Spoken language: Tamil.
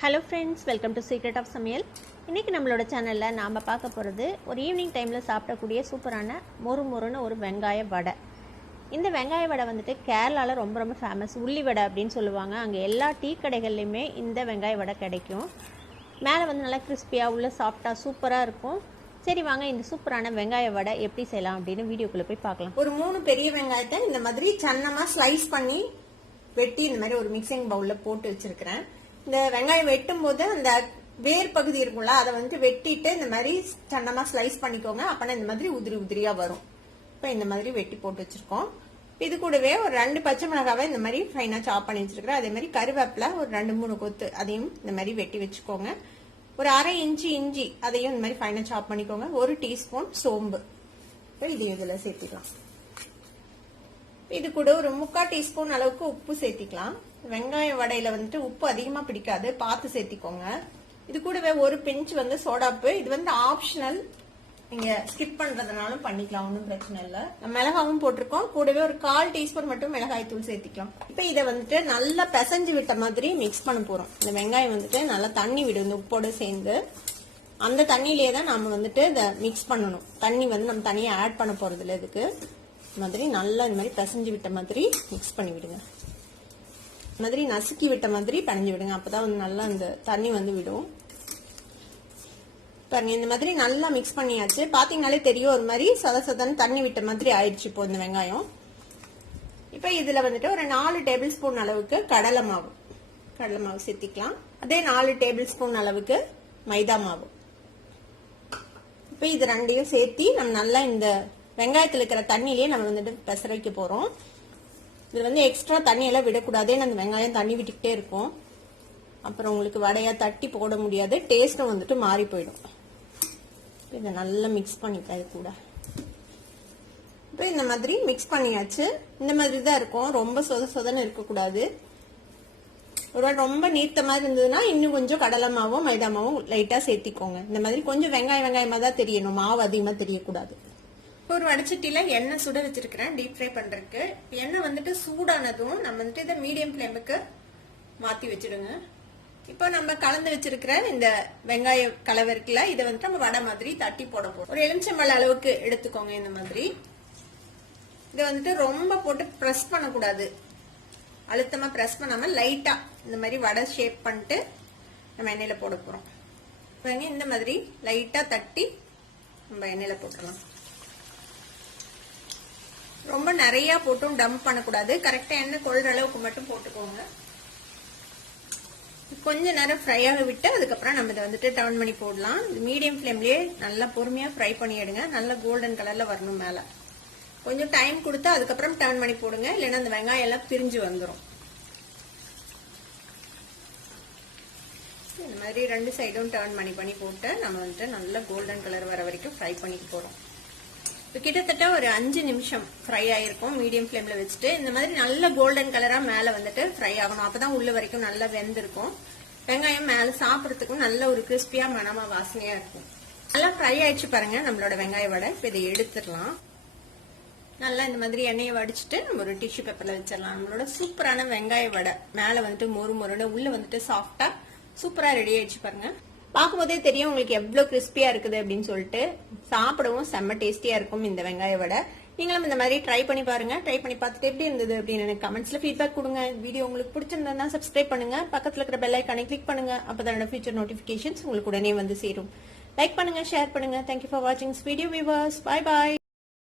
Hello friends welcome to secret of Samayal இன்றைக்கி நம்மளோட சேனலில் நாம் பார்க்க போகிறது ஒரு ஈவினிங் டைமில் சாப்பிடக்கூடிய சூப்பரான மொறு மொறுன்னு ஒரு வெங்காய வடை. இந்த வெங்காய வடை வந்துட்டு கேரளாவில் ரொம்ப ரொம்ப ஃபேமஸ் உள்ளி வடை அப்படின்னு சொல்லுவாங்க. அங்கே எல்லா டீ கடைகள்லையுமே இந்த வெங்காய வடை கிடைக்கும். மேலே வந்து நல்லா கிறிஸ்பியாக உள்ள சாஃப்டாக சூப்பராக இருக்கும். சரி வாங்க இந்த சூப்பரான வெங்காய வடை எப்படி செய்யலாம் அப்படின்னு வீடியோக்குள்ளே போய் பார்க்கலாம். ஒரு மூணு பெரிய வெங்காயத்தை இந்த மாதிரி சன்னமாக ஸ்லைஸ் பண்ணி வெட்டி இந்த மாதிரி ஒரு மிக்சிங் பவுலில் போட்டு வச்சுருக்கிறேன். இந்த வெங்காயம் வெட்டும் போது அந்த வேர் பகுதி இருக்கும்ல அதை வந்து வெட்டிட்டு இந்த மாதிரி சன்னமா ஸ்லைஸ் பண்ணிக்கோங்க. அப்பனா இந்த மாதிரி உதிரி உதிரியா வரும். இப்போ இந்த மாதிரி வெட்டி போட்டு வச்சிருக்கோம். இது கூடவே ஒரு ரெண்டு பச்சை மிளகாவை இந்த மாதிரி ஃபைனா சாப் பண்ணி வச்சிருக்கிறேன். அதே மாதிரி கருவேப்பிலை ஒரு ரெண்டு மூணு கொத்து அதையும் இந்த மாதிரி வெட்டி வச்சுக்கோங்க. ஒரு அரை இன்ச்சு இஞ்சி அதையும் இந்த மாதிரி ஃபைனா சாப் பண்ணிக்கோங்க. ஒரு டீஸ்பூன் சோம்பு. இதையும் இதில் சேர்த்துக்கலாம். இது கூட ஒரு முக்கால் டீஸ்பூன் அளவுக்கு உப்பு சேர்த்திக்கலாம். வெங்காய வடையில வந்துட்டு உப்பு அதிகமா பிடிக்காது. பார்த்து சேர்த்திக்கோங்க. இது கூடவே ஒரு பிஞ்ச் வந்து சோடாப்பு இது வந்து ஆப்ஷனல் நீங்க ஸ்கிப் பண்றதுனாலும் பண்ணிக்கலாம். ஒன்றும் பிரச்சனை இல்லை. மிளகாவும் போட்டிருக்கோம். கூடவே ஒரு கால் டீஸ்பூன் மட்டும் மிளகாய் தூள் சேர்த்திக்கலாம். இப்ப இதை வந்துட்டு நல்லா பிசைஞ்சு விட்ட மாதிரி மிக்ஸ் பண்ண போறோம். இந்த வெங்காயம் வந்துட்டு நல்லா தண்ணி விடும் இந்த உப்போடு சேர்ந்து. அந்த தண்ணியிலே தான் நம்ம வந்துட்டு இதை மிக்ஸ் பண்ணணும். தண்ணி வந்து நம்ம தனியாக ஆட் பண்ண போறது இல்லை இதுக்கு. இந்த மாதிரி நல்லா இந்த மாதிரி பிசைஞ்சு விட்ட மாதிரி மிக்ஸ் பண்ணி விடுங்க. மாதிரி நசுக்கி விட்ட மாதிரி பிணைஞ்சு விடுங்க. அப்போதான் வந்து நல்லா இந்த தண்ணி வந்து விடும். பாருங்க இந்த மாதிரி நல்லா மிக்ஸ் பண்ணியாச்சு. பார்த்தீங்கனாலே தெரியும் ஒரு மாதிரி சத சதன்னு தண்ணி விட்ட மாதிரி ஆயிடுச்சு இப்போ இந்த வெங்காயம். இப்போ இதுல வந்துட்டு ஒரு நாலு டேபிள் ஸ்பூன் அளவுக்கு கடலை மாவு. கடலை மாவு சேர்த்திக்கலாம். அதே நாலு டேபிள் ஸ்பூன் அளவுக்கு மைதா மாவு. இப்போ இது ரெண்டையும் சேர்த்தி நம்ம நல்லா இந்த வெங்காயத்தில் இருக்கிற தண்ணியிலேயே நம்ம வந்துட்டு பெசரைக்க போறோம். இது வந்து எக்ஸ்ட்ரா தண்ணியெல்லாம் விடக்கூடாது. ஏன்னா அந்த வெங்காயம் தண்ணி விட்டுக்கிட்டே இருக்கும். அப்புறம் உங்களுக்கு வடையாக தட்டி போட முடியாது. டேஸ்ட்டும் வந்துட்டு மாறி போயிடும். இதை நல்லா மிக்ஸ் பண்ணிக்கலாம் இது கூட. இப்போ இந்த மாதிரி மிக்ஸ் பண்ணியாச்சு. இந்த மாதிரி தான் இருக்கும். ரொம்ப சொத சொதன்னு இருக்கக்கூடாது. ஒரு ரொம்ப நீர்த்த மாதிரி இருந்ததுன்னா இன்னும் கொஞ்சம் கடலை மாவும் மைதா மாவும் லைட்டாக சேர்த்திக்கோங்க. இந்த மாதிரி கொஞ்சம் வெங்காயம் வெங்காயமாக தான் தெரியணும். மாவு அதிகமாக தெரியக்கூடாது. இப்போ ஒரு வடச்சட்டியில எண்ணெய் சுட வச்சிருக்கிறேன் டீப் ஃப்ரை பண்றதுக்கு. எண்ணெய் வந்துட்டு சூடானதும் நம்ம வந்துட்டு இதை மீடியம் ஃப்ளேமுக்கு மாத்தி வச்சிடுங்க. இப்போ நம்ம கலந்து வச்சிருக்கிற இந்த வெங்காய கலவை இருக்குல்ல இதை வந்துட்டு நம்ம வடை மாதிரி தட்டி போட போறோம். ஒரு எலுமிச்சம்பழ அளவுக்கு எடுத்துக்கோங்க இந்த மாதிரி. இதை வந்துட்டு ரொம்ப போட்டு ப்ரெஸ் பண்ணக்கூடாது. அழுத்தமா ப்ரெஸ் பண்ணாம லைட்டா இந்த மாதிரி வடை ஷேப் பண்ணிட்டு நம்ம எண்ணெயில போட போறோம். இந்த மாதிரி லைட்டா தட்டி நம்ம எண்ணெயில போட்டுடலாம். ரொம்ப நிறைய போட்டும் டம்ப் பண்ணக்கூடாது. கரெக்டாக எண்ணெய் கொள்ற அளவுக்கு மட்டும் போட்டுக்கோங்க. கொஞ்ச நேரம் ஃப்ரை ஆக விட்டு அதுக்கப்புறம் நம்ம இதை வந்துட்டு டர்ன் பண்ணி போடலாம். மீடியம் ஃப்ளேம்லேயே நல்லா பொறுமையாக ஃப்ரை பண்ணிடுங்க நல்லா கோல்டன் கலரில் வரணும் மேலே. கொஞ்சம் டைம் கொடுத்து அதுக்கப்புறம் டர்ன் பண்ணி போடுங்க. இல்லைன்னா அந்த வெங்காயம் எல்லாம் பிரிஞ்சு வந்துடும் இந்த மாதிரி ரெண்டு சைடும் டர்ன் பண்ணி பண்ணி போட்டு நம்ம வந்துட்டு நல்லா கோல்டன் கலர் வர வரைக்கும் ஃப்ரை பண்ணிக்க போகிறோம் கிட்டத்தட்ட ஒரு அஞ்சு நிமிஷம் ஃப்ரை ஆயிருக்கும் மீடியம் ஃப்ளேம்ல வச்சுட்டு. இந்த மாதிரி நல்ல கோல்டன் கலரா மேல வந்துட்டு ஃப்ரை ஆகணும். அப்பதான் உள்ள வரைக்கும் நல்லா வெந்திருக்கும். வெங்காயம் மேல சாப்பிடறதுக்கும் நல்ல ஒரு கிறிஸ்பியா மனமா வாசனையா இருக்கும். நல்லா ஃப்ரை ஆயிடுச்சு பாருங்க நம்மளோட வெங்காய வடை. இப்போ இதை எடுத்துடலாம். நல்லா இந்த மாதிரி எண்ணெயை வடிச்சிட்டு நம்ம ஒரு டிஷ்யூ பேப்பர்ல வச்சிடலாம். நம்மளோட சூப்பரான வெங்காய வடை. மேல வந்துட்டு மொறு மொறுன்னு உள்ள வந்துட்டு சாஃப்டா சூப்பரா ரெடி ஆயிடுச்சு பாருங்க. பார்க்கும்போதே தெரியும் உங்களுக்கு எவ்வளவு கிறிஸ்பியா இருக்குது அப்படின்னு சொல்லிட்டு. சாப்பிடவும் செம்ம டேஸ்டியா இருக்கும் இந்த வெங்காய வடை. நீங்களும் இந்த மாதிரி ட்ரை பண்ணி பாருங்க. ட்ரை பண்ணி பார்த்துட்டு எப்படி இருந்தது அப்படின்னு எனக்கு கமெண்ட்ஸ்ல ஃபீட்பேக் கொடுங்க. வீடியோ உங்களுக்கு பிடிச்சிருந்தா சப்ஸ்கிரைப் பண்ணுங்க. பக்கத்துல இருக்கிற பெல் ஐக்கானை கிளிக் பண்ணுங்க. அப்பதான் என்னோட ஃபியூச்சர் நோட்டிபிகேஷன்ஸ் உங்களுக்கு உடனே வந்து சேரும். லைக் பண்ணுங்க ஷேர் பண்ணுங்க. தேங்க்யூ ஃபார் வாட்சிங் வீடியோ வியூவர்ஸ் பை பாய்